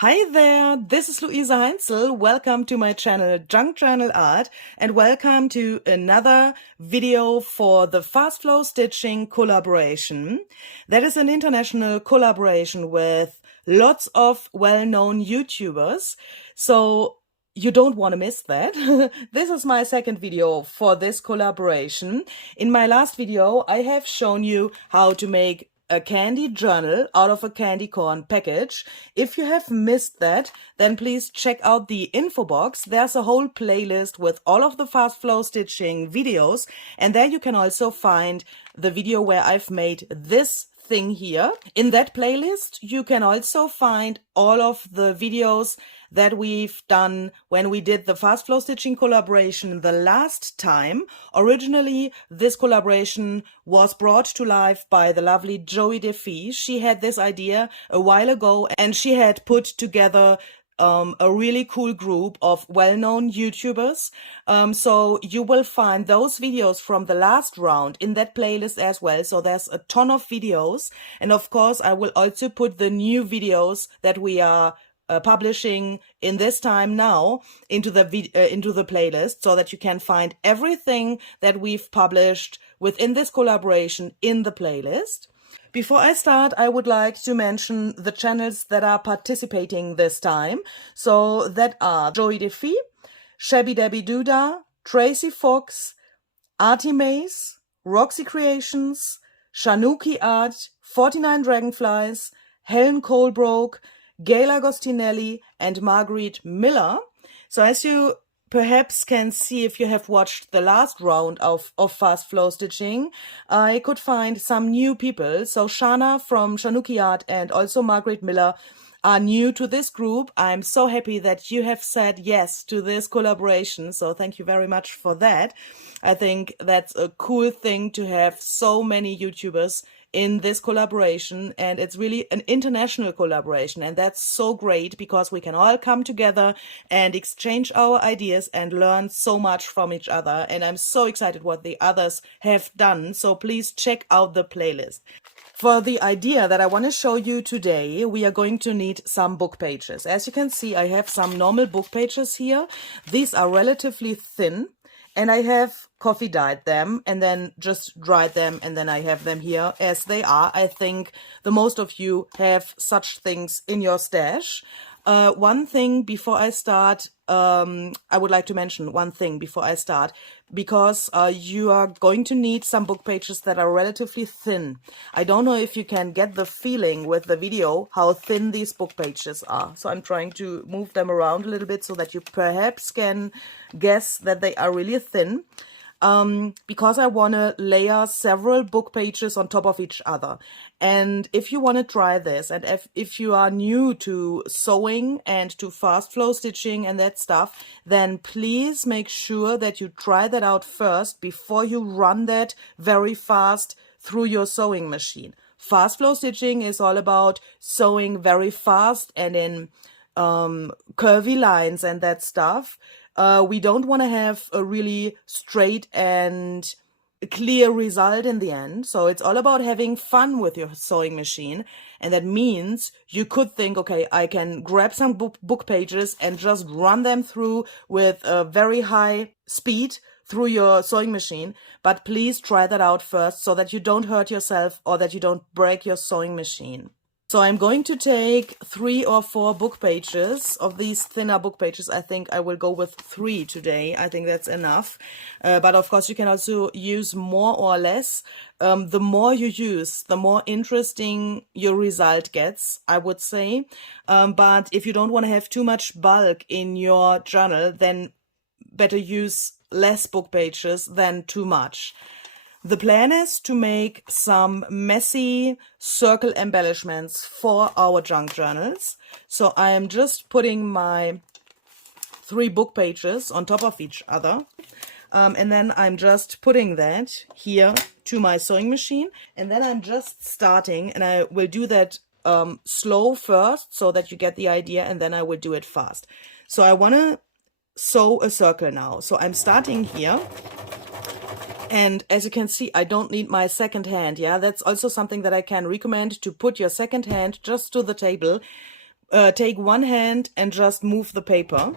Hi there, this is Luisa Heinzel. Welcome to my channel Junk Journal Art and welcome to another video for the Fast Flow Stitching collaboration. That is an international collaboration with lots of well-known YouTubers. So you don't want to miss that. This is my second video for this collaboration. In my last video, I have shown you how to make a candy journal out of a candy corn package. If you have missed that, then please check out the info box. There's a whole playlist with all of the fast flow stitching videos, and there you can also find the video where I've made this thing here. In that playlist, you can also find all of the videos that we've done when we did the fast flow stitching collaboration the last time. Originally, this collaboration was brought to life by the lovely Joey DeFee. She had this idea a while ago and she had put together a really cool group of well-known YouTubers. So you will find those videos from the last round in that playlist as well. So there's a ton of videos. And of course, I will also put the new videos that we are publishing in this time now into the playlist, so that you can find everything that we've published within this collaboration in the playlist. Before I start, I would like to mention the channels that are participating this time. So that are Joey DeFee, Shabby Dabby Doodah, Tracy Fox, Artie Mays, Roxy Creations, Shanuki Art, 49 Dragonflies, Helen Colebroke, Gail Agostinelli, and Marguerite Miller. So as you perhaps can see if you have watched the last round of fast flow stitching, I could find some new people. So Shana from Shanuki Art and also Margaret Miller are new to this group. I'm so happy that you have said yes to this collaboration. So thank you very much for that. I think that's a cool thing to have so many YouTubers in this collaboration, and it's really an international collaboration, and that's so great because we can all come together and exchange our ideas and learn so much from each other. And I'm so excited what the others have done, so please check out the playlist. For the idea that I want to show you today, we are going to need some book pages. As you can see, I have some normal book pages here. These are relatively thin, and I have coffee dyed them and then just dried them, and then I have them here as they are. I think the most of you have such things in your stash. One thing before I start, I would like to mention one thing before I start, because you are going to need some book pages that are relatively thin. I don't know if you can get the feeling with the video how thin these book pages are. So I'm trying to move them around a little bit so that you perhaps can guess that they are really thin. Because I want to layer several book pages on top of each other. And if you want to try this, and if you are new to sewing and to fast flow stitching and that stuff, then please make sure that you try that out first before you run that very fast through your sewing machine. Fast flow stitching is all about sewing very fast and in curvy lines and that stuff. We don't want to have a really straight and clear result in the end. So it's all about having fun with your sewing machine. And that means you could think, okay, I can grab some book pages and just run them through with a very high speed through your sewing machine. But please try that out first so that you don't hurt yourself or that you don't break your sewing machine. So I'm going to take 3 or 4 book pages of these thinner book pages. I think I will go with 3 today. I think that's enough. But of course you can also use more or less. The more you use, the more interesting your result gets, I would say. But if you don't want to have too much bulk in your journal, then better use less book pages than too much. The plan is to make some messy circle embellishments for our junk journals. So I am just putting my 3 book pages on top of each other. And then I'm just putting that here to my sewing machine. And then I'm just starting, and I will do that slow first so that you get the idea, and then I will do it fast. So I want to sew a circle now. So I'm starting here. And as you can see, I don't need my second hand. Yeah, that's also something that I can recommend, to put your second hand just to the table. take one hand and just move the paper.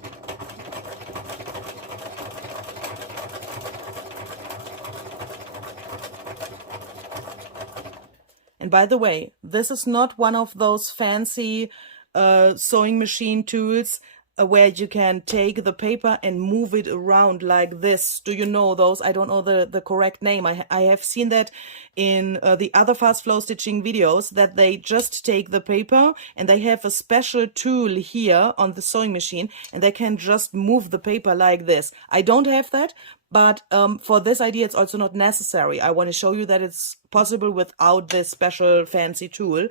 And by the way, this is not one of those fancy sewing machine tools where you can take the paper and move it around like this. Do you know those? I don't know the correct name. I have seen that in the other fast flow stitching videos, that they just take the paper and they have a special tool here on the sewing machine and they can just move the paper like this. I don't have that. But for this idea, it's also not necessary. I want to show you that it's possible without this special fancy tool.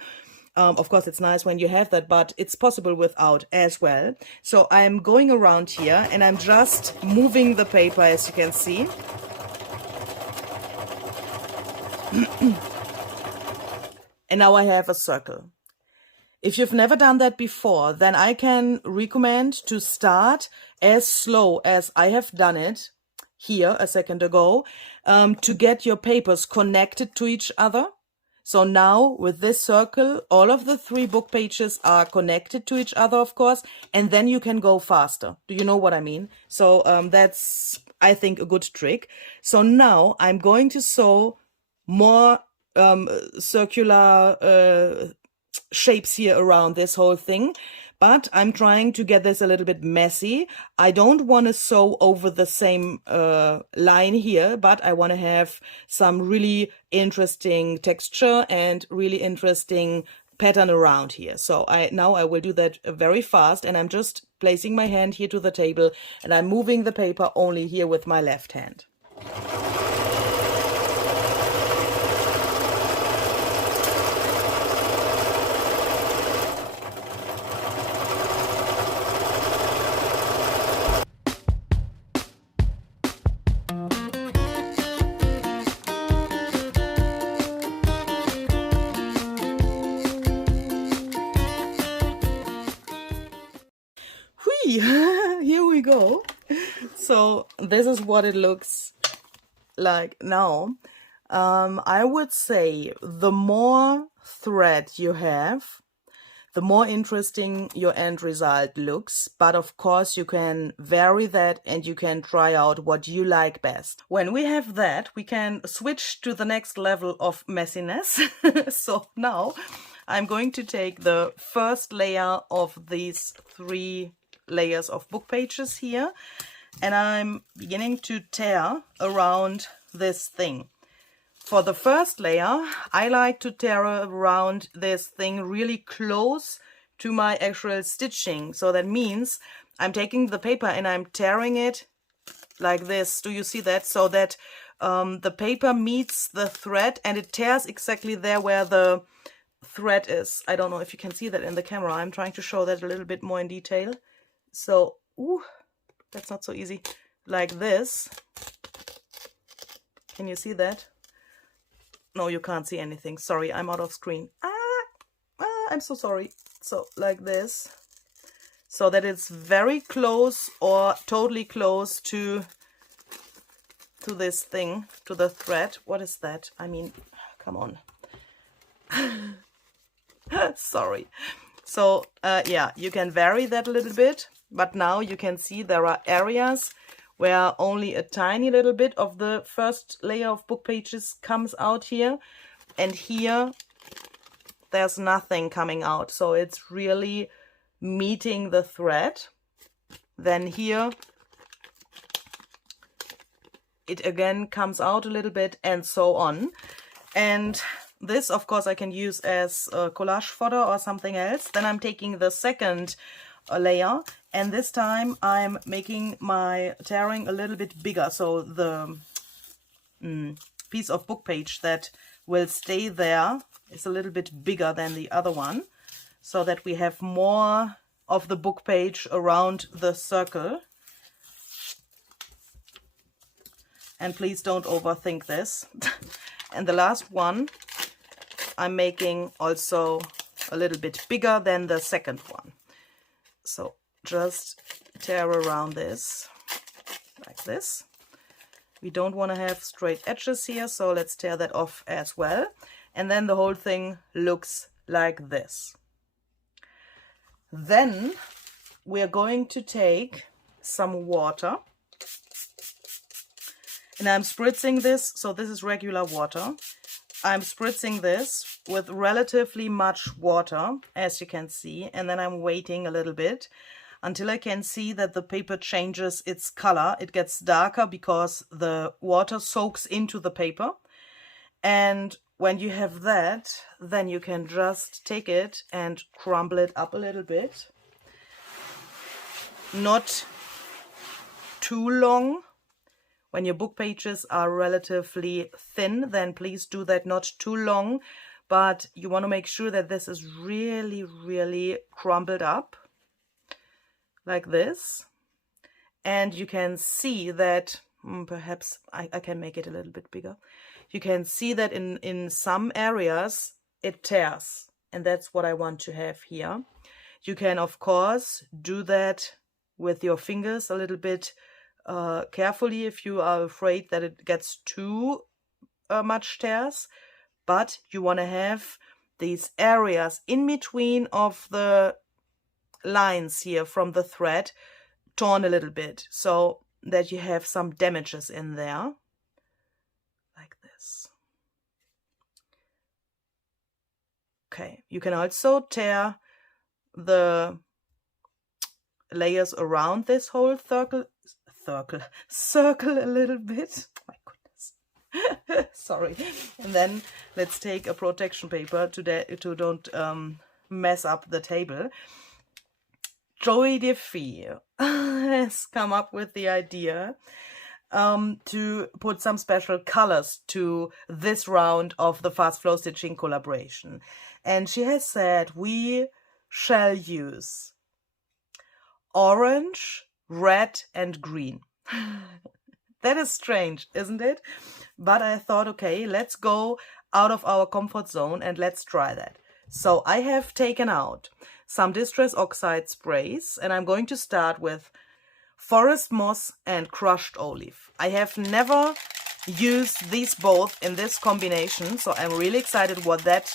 Of course, it's nice when you have that, but it's possible without as well. So I'm going around here and I'm just moving the paper, as you can see. And now I have a circle. If you've never done that before, then I can recommend to start as slow as I have done it here a second ago, to get your papers connected to each other. So now with this circle, all of the 3 book pages are connected to each other, of course, and then you can go faster. Do you know what I mean? So that's, I think, a good trick. So now I'm going to sew more circular shapes here around this whole thing. But I'm trying to get this a little bit messy. I don't want to sew over the same line here, but I want to have some really interesting texture and really interesting pattern around here. So now I will do that very fast, and I'm just placing my hand here to the table and I'm moving the paper only here with my left hand. Here we go. So this is what it looks like now. I would say the more thread you have, the more interesting your end result looks. But of course you can vary that and you can try out what you like best. When we have that, we can switch to the next level of messiness. So now I'm going to take the first layer of these 3 layers of book pages here, and I'm beginning to tear around this thing. For the first layer, I like to tear around this thing really close to my actual stitching. So that means I'm taking the paper and I'm tearing it like this. Do you see that? So that the paper meets the thread and it tears exactly there where the thread is. I don't know if you can see that in the camera. I'm trying to show that a little bit more in detail. So, ooh, that's not so easy. Like this. Can you see that? No, you can't see anything. Sorry, I'm out of screen. I'm so sorry. So, like this. So that it's very close or totally close to this thing, to the thread. What is that? I mean, come on. Sorry. So, yeah, you can vary that a little bit. But now you can see there are areas where only a tiny little bit of the first layer of book pages comes out here. And here, there's nothing coming out. So it's really meeting the thread. Then here, it again comes out a little bit and so on. And this, of course, I can use as a collage fodder or something else. Then I'm taking the second layer, and this time I'm making my tearing a little bit bigger, so the piece of book page that will stay there is a little bit bigger than the other one, so that we have more of the book page around the circle. And please don't overthink this. And the last one I'm making also a little bit bigger than the second one. So just tear around this like this. We don't want to have straight edges here, so let's tear that off as well. And then the whole thing looks like this. Then we are going to take some water, and I'm spritzing this, so this is regular water. I'm spritzing this with relatively much water, as you can see, and then I'm waiting a little bit until I can see that the paper changes its color. It gets darker because the water soaks into the paper. And when you have that, then you can just take it and crumble it up a little bit. Not too long. When your book pages are relatively thin, then please do that not too long, but you want to make sure that this is really, really crumbled up like this. And you can see that, perhaps I can make it a little bit bigger. You can see that in some areas it tears, and that's what I want to have here. You can, of course, do that with your fingers a little bit carefully if you are afraid that it gets too much tears, but you want to have these areas in between of the lines here from the thread torn a little bit, so that you have some damages in there, like this. Okay, you can also tear the layers around this whole circle a little bit. My goodness. Sorry. And then let's take a protection paper to don't mess up the table. Joey DeFee has come up with the idea to put some special colors to this round of the fast flow stitching collaboration. And she has said we shall use orange, red, and green. That is strange, isn't it? But I thought, okay, let's go out of our comfort zone and let's try that. So I have taken out some Distress Oxide sprays, and I'm going to start with Forest Moss and Crushed Olive. I have never used these both in this combination, so I'm really excited what that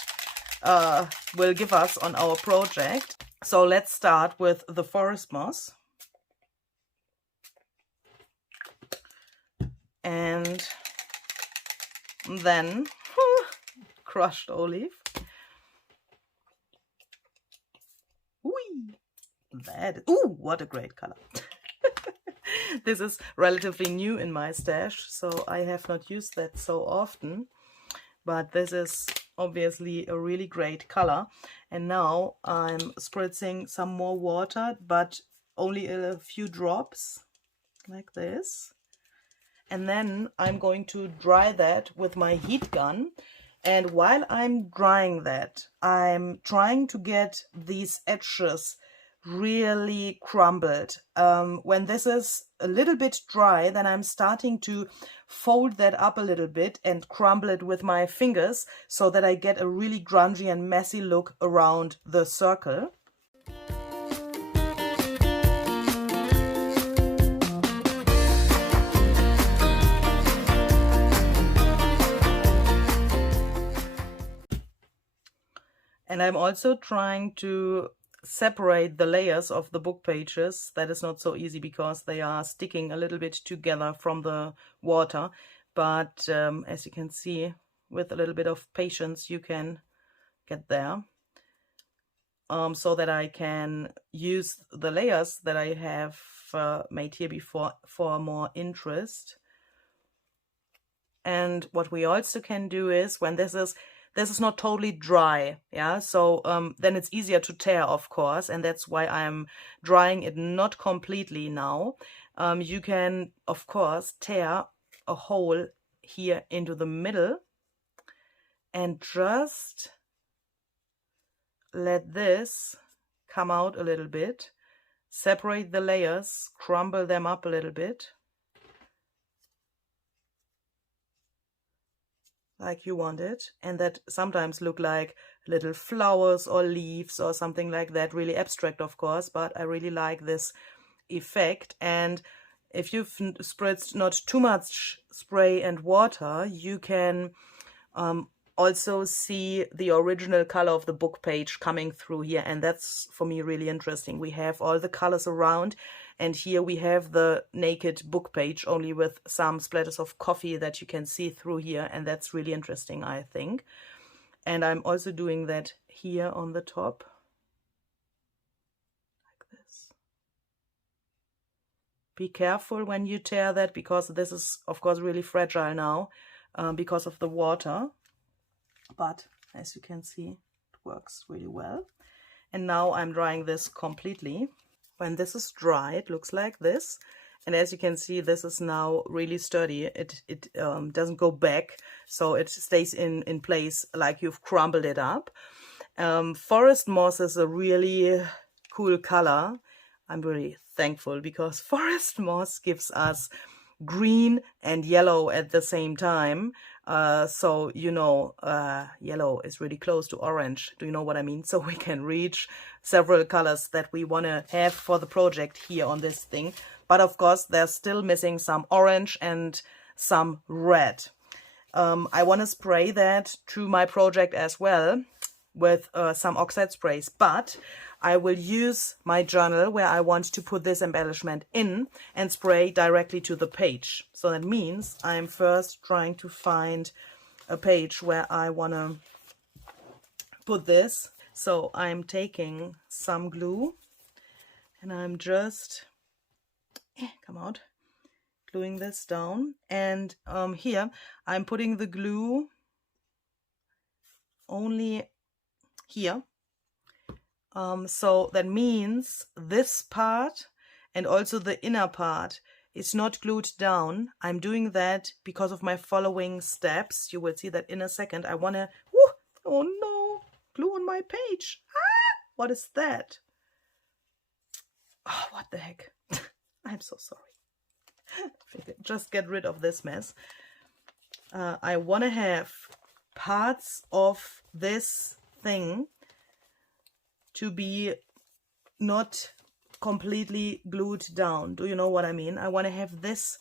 will give us on our project. So let's start with the Forest Moss. And then Crushed Olive. Ooh, what a great color. This is relatively new in my stash, so I have not used that so often. But this is obviously a really great color. And now I'm spritzing some more water, but only a few drops, like this. And then I'm going to dry that with my heat gun. And while I'm drying that, I'm trying to get these edges really crumbled. When this is a little bit dry, then I'm starting to fold that up a little bit and crumble it with my fingers so that I get a really grungy and messy look around the circle. And I'm also trying to separate the layers of the book pages. That is not so easy because they are sticking a little bit together from the water. But as you can see, with a little bit of patience, you can get there. So that I can use the layers that I have made here before for more interest. And what we also can do is, when this is not totally dry, yeah, so then it's easier to tear, of course, and that's why I'm drying it not completely now. You can, of course, tear a hole here into the middle and just let this come out a little bit, separate the layers, crumble them up a little bit, like you want it, and that sometimes look like little flowers or leaves or something like that, really abstract, of course, but I really like this effect. And if you've spritzed not too much spray and water, you can also see the original color of the book page coming through here, and that's for me really interesting. We have all the colors around, and here we have the naked book page only with some splatters of coffee that you can see through here, and that's really interesting, I think. And I'm also doing that here on the top, like this. Be careful when you tear that, because this is of course really fragile now because of the water. But as you can see, it works really well. And now I'm drying this completely. When this is dry, it looks like this. And as you can see, this is now really sturdy. It doesn't go back, so it stays in place like you've crumbled it up. Forest moss is a really cool color. I'm really thankful, because forest moss gives us green and yellow at the same time. So, you know, yellow is really close to orange. Do you know what I mean? So we can reach several colors that we want to have for the project here on this thing. But of course, there's still missing some orange and some red. I want to spray that to my project as well with some oxide sprays, but I will use my journal where I want to put this embellishment in and spray directly to the page. So that means I'm first trying to find a page where I want to put this. So I'm taking some glue and I'm just, come out, gluing this down. And here I'm putting the glue only here. So that means this part and also the inner part is not glued down. I'm doing that because of my following steps. You will see that in a second. I want to, oh no, glue on my page. Ah, what is that? Oh, what the heck? I'm so sorry. Just get rid of this mess. I want to have parts of this thing to be not completely glued down. Do you know what I mean? I want to have this,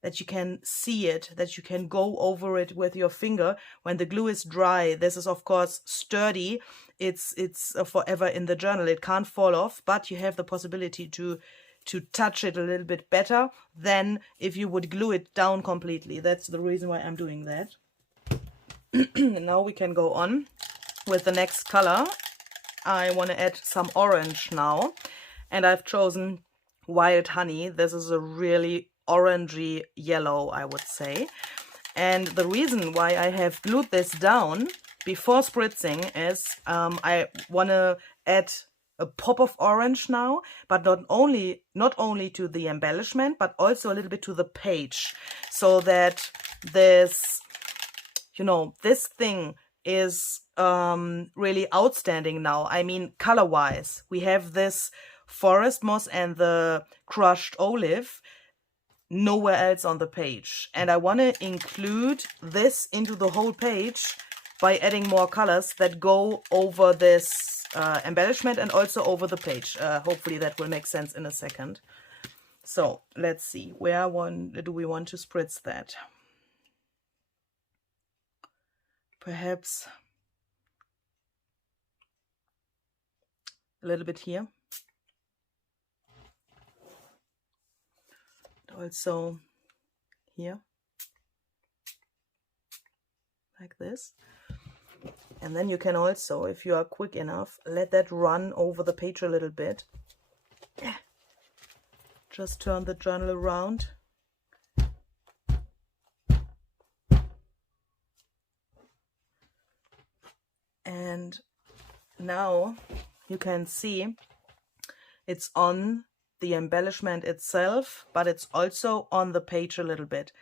that you can see it, that you can go over it with your finger when the glue is dry. This is of course sturdy. It's forever in the journal. It can't fall off, but you have the possibility to touch it a little bit better than if you would glue it down completely. That's the reason why I'm doing that. Now we can go on with the next color. I want to add some orange now, and I've chosen wild honey. This is a really orangey yellow, I would say. And the reason why I have glued this down before spritzing is I want to add a pop of orange now, but not only to the embellishment, but also a little bit to the page, so that this, you know, this thing is really outstanding now. I mean, color-wise, we have this forest moss and the crushed olive nowhere else on the page. And I want to include this into the whole page by adding more colors that go over this embellishment and also over the page. Hopefully that will make sense in a second. So let's see, where do we want to spritz that? Perhaps a little bit here. Also here, like this. And then you can also, if you are quick enough, let that run over the page a little bit. Just turn the journal around. And now you can see it's on the embellishment itself, but it's also on the page a little bit.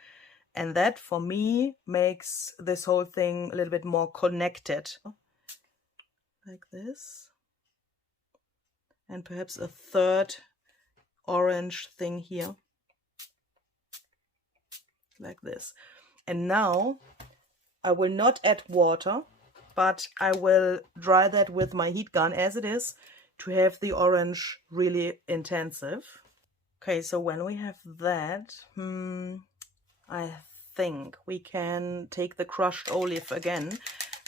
And that for me makes this whole thing a little bit more connected. Like this. And perhaps a third orange thing here. Like this. And now I will not add water, but I will dry that with my heat gun as it is to have the orange really intensive. Okay, so when we have that, I think we can take the crushed olive again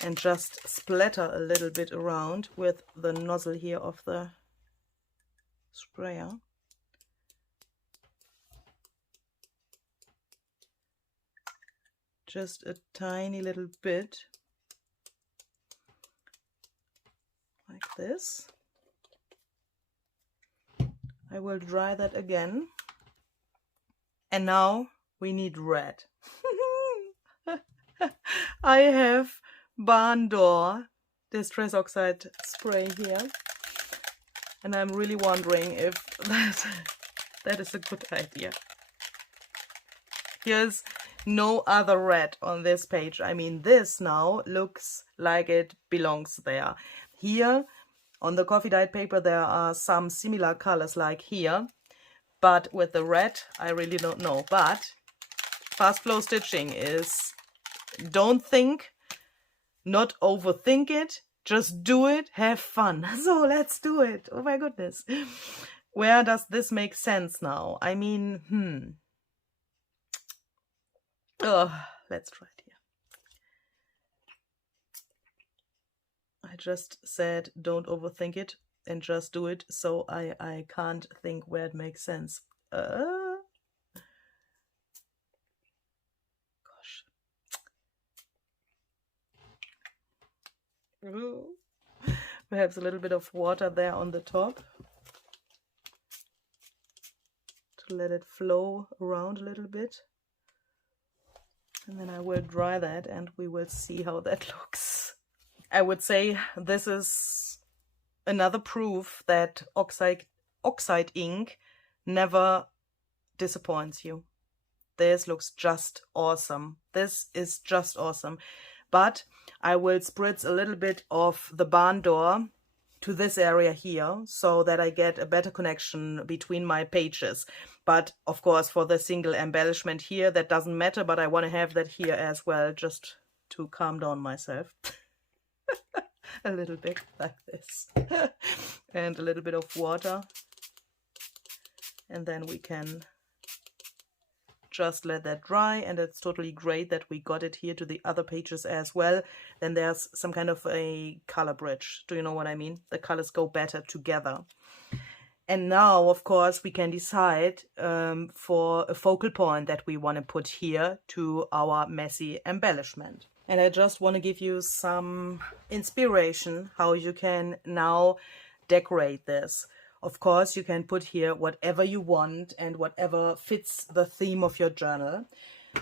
and just splatter a little bit around with the nozzle here of the sprayer. Just a tiny little bit, like this. I will dry that again. And now we need red. I have barn door distress oxide spray here, and I'm really wondering if that is a good idea. Here's no other red on this page. I mean, this now looks like it belongs there. Here on the coffee dyed paper there are some similar colors like here, but with the red I really don't know. But fast flow stitching is, don't think, not overthink it, just do it, have fun. So let's do it. Oh my goodness. Where does this make sense now? I mean, let's try it here. I just said don't overthink it and just do it, so I can't think where it makes sense. Gosh. Perhaps a little bit of water there on the top to let it flow around a little bit. And then I will dry that and we will see how that looks. I would say this is another proof that oxide ink never disappoints you. This looks just awesome. This is just awesome. But I will spritz a little bit of the barn door to this area here so that I get a better connection between my pages. But of course for the single embellishment here that doesn't matter, but I want to have that here as well just to calm down myself. A little bit like this. And a little bit of water. And then we can just let that dry, and it's totally great that we got it here to the other pages as well. Then there's some kind of a color bridge. Do you know what I mean? The colors go better together. And now, of course, we can decide for a focal point that we want to put here to our messy embellishment. And I just want to give you some inspiration how you can now decorate this. Of course, you can put here whatever you want and whatever fits the theme of your journal.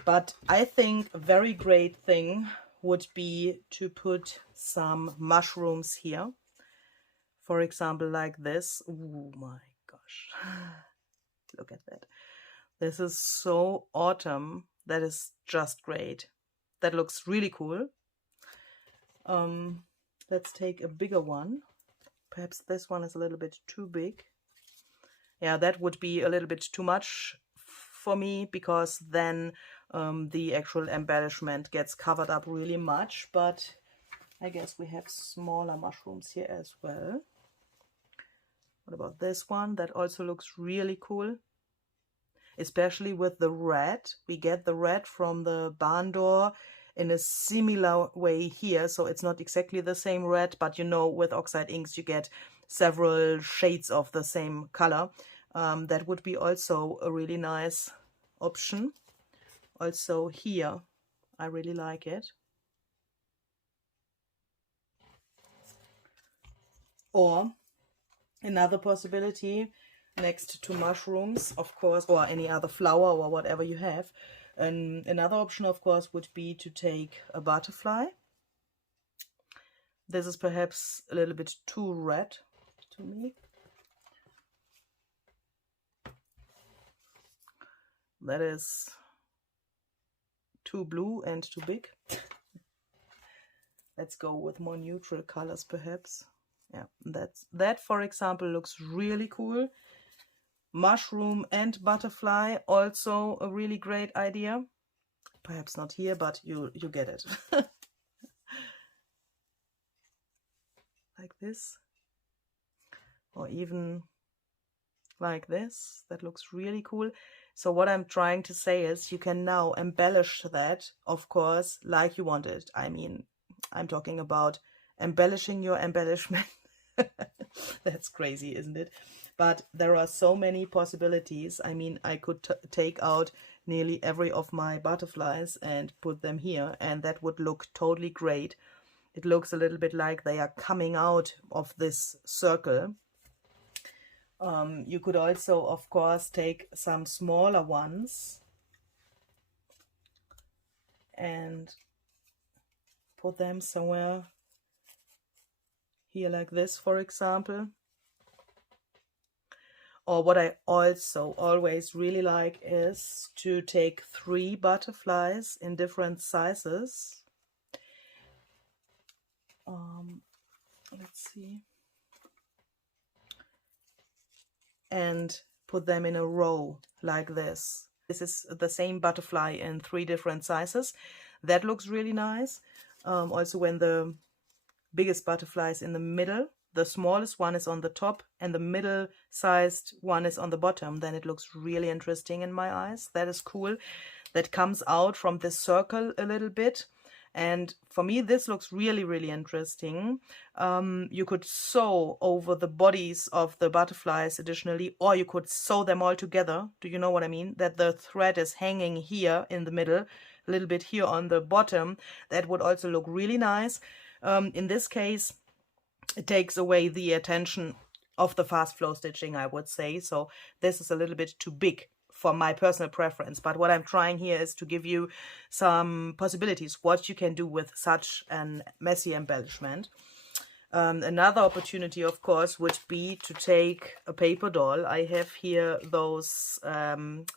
But I think a very great thing would be to put some mushrooms here. For example, like this. Oh my gosh. Look at that. This is so autumn. That is just great. That looks really cool. Let's take a bigger one. Perhaps this one is a little bit too big. Yeah, that would be a little bit too much for me, because then the actual embellishment gets covered up really much. But I guess we have smaller mushrooms here as well. What about this one? That also looks really cool. Especially with the red. We get the red from the barn door in a similar way here, so it's not exactly the same red, but you know, with oxide inks you get several shades of the same color. That would be also a really nice option. Also here, I really like it. Or another possibility, next to mushrooms, of course, or any other flower or whatever you have. And another option, of course, would be to take a butterfly. This is perhaps a little bit too red to me. That is too blue and too big. Let's go with more neutral colors, perhaps. Yeah, that, for example, looks really cool. Mushroom and butterfly, also a really great idea. Perhaps not here, but you get it. Like this. Or even like this. That looks really cool. So what I'm trying to say is you can now embellish that, of course, like you want it. I mean, I'm talking about embellishing your embellishment. That's crazy, isn't it? But there are so many possibilities. I mean, I could take out nearly every of my butterflies and put them here, and that would look totally great. It looks a little bit like they are coming out of this circle. You could also, of course, take some smaller ones and put them somewhere here like this, for example. Or what I also always really like is to take 3 butterflies in different sizes. Let's see. And put them in a row like this. This is the same butterfly in 3 different sizes. That looks really nice. Also when the biggest butterfly is in the middle, the smallest one is on the top, and the middle-sized one is on the bottom, then it looks really interesting in my eyes. That is cool. That comes out from this circle a little bit. And for me, this looks really, really interesting. You could sew over the bodies of the butterflies additionally, or you could sew them all together. Do you know what I mean? That the thread is hanging here in the middle, a little bit here on the bottom. That would also look really nice. In this case, it takes away the attention of the fast flow stitching, I would say. So this is a little bit too big for my personal preference, but what I'm trying here is to give you some possibilities what you can do with such an messy embellishment. Another opportunity, of course, would be to take a paper doll. I have here those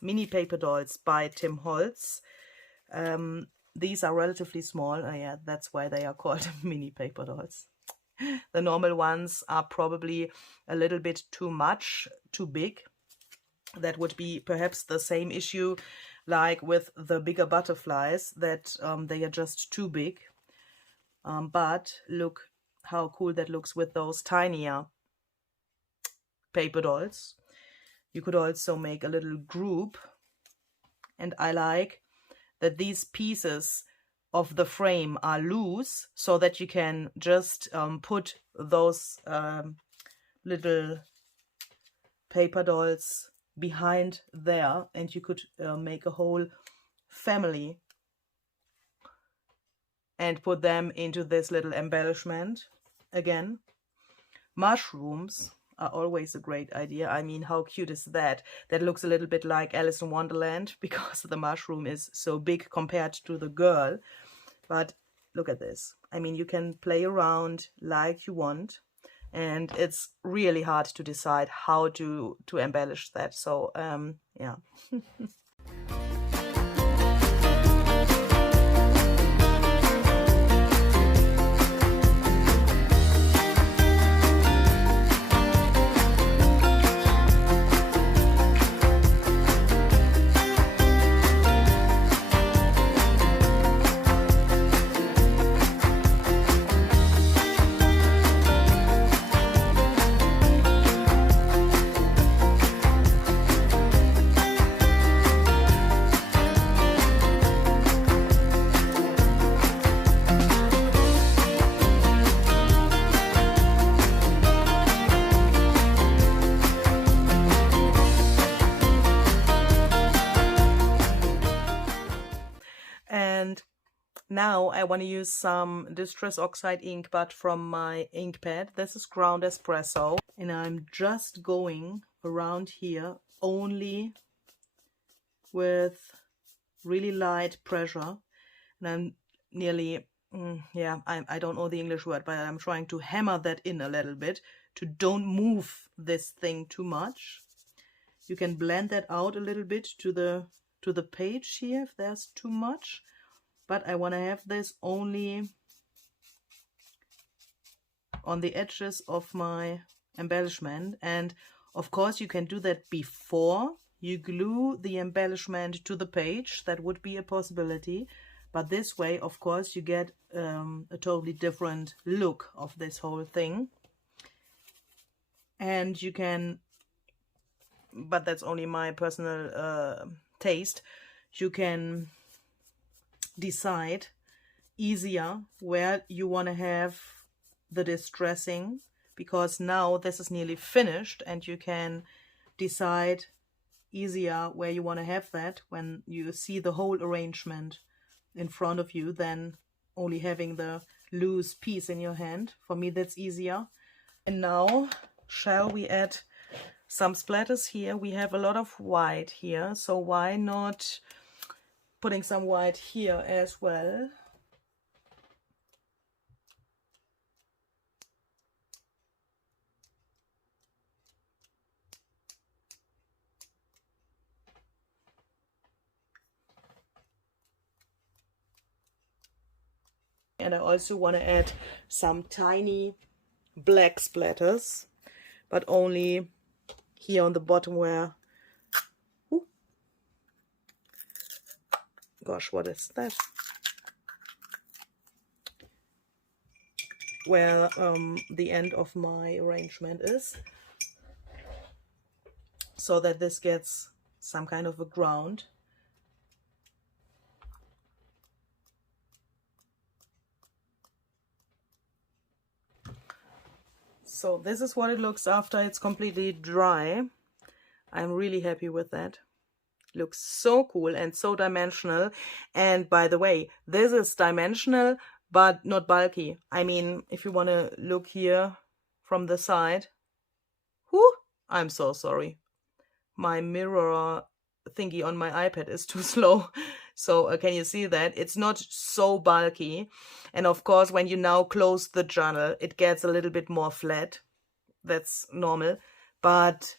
mini paper dolls by Tim Holtz. These are relatively small. Yeah, that's why they are called mini paper dolls. The normal ones are probably a little bit too big. That would be perhaps the same issue like with the bigger butterflies, that they are just too big. But look how cool that looks with those tinier paper dolls. You could also make a little group, and I like that these pieces of the frame are loose so that you can just put those little paper dolls behind there, and you could make a whole family and put them into this little embellishment. Again, mushrooms are always a great idea. I mean, how cute is that? That looks a little bit like Alice in Wonderland because the mushroom is so big compared to the girl. But look at this. I mean, you can play around like you want. And it's really hard to decide how to embellish that. So, yeah. Now I want to use some Distress Oxide ink, but from my ink pad. This is ground espresso, and I'm just going around here only with really light pressure, and I'm nearly, I don't know the English word, but I'm trying to hammer that in a little bit to don't move this thing too much. You can blend that out a little bit to the page here if there's too much. But I want to have this only on the edges of my embellishment. And of course you can do that before you glue the embellishment to the page. That would be a possibility. But this way, of course, you get a totally different look of this whole thing. And you can but that's only my personal taste, you can decide easier where you want to have the distressing, because now this is nearly finished and you can decide easier where you want to have that when you see the whole arrangement in front of you than only having the loose piece in your hand. For me, that's easier. And now, shall we add some splatters here? We have a lot of white here, so why not putting some white here as well? And I also want to add some tiny black splatters, but only here on the bottom where, ooh, gosh, what is that? Where the end of my arrangement is, so that this gets some kind of a ground. So this is what it looks after it's completely dry. I'm really happy with that. Looks so cool and so dimensional. And by the way, this is dimensional but not bulky. I mean, if you want to look here from the side, whoo, I'm so sorry. My mirror thingy on my iPad is too slow. So can you see that? It's not so bulky. And of course, when you now close the journal, it gets a little bit more flat. That's normal. But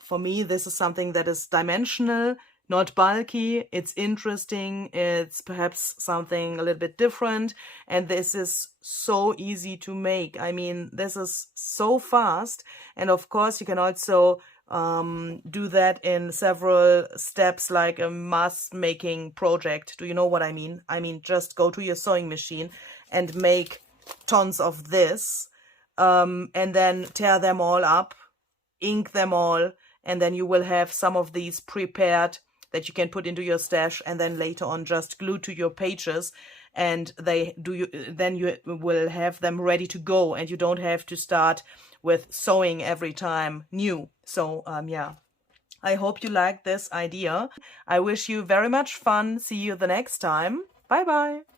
for me, this is something that is dimensional, not bulky. It's interesting. It's perhaps something a little bit different. And this is so easy to make. I mean, this is so fast. And of course, you can also do that in several steps, like a mass making project. Do you know what I mean? I mean, just go to your sewing machine and make tons of this, and then tear them all up, ink them all, and then you will have some of these prepared that you can put into your stash and then later on just glue to your pages, and then you will have them ready to go, and you don't have to start with sewing every time new. So yeah, I hope you liked this idea. I wish you very much fun. See you the next time. Bye bye.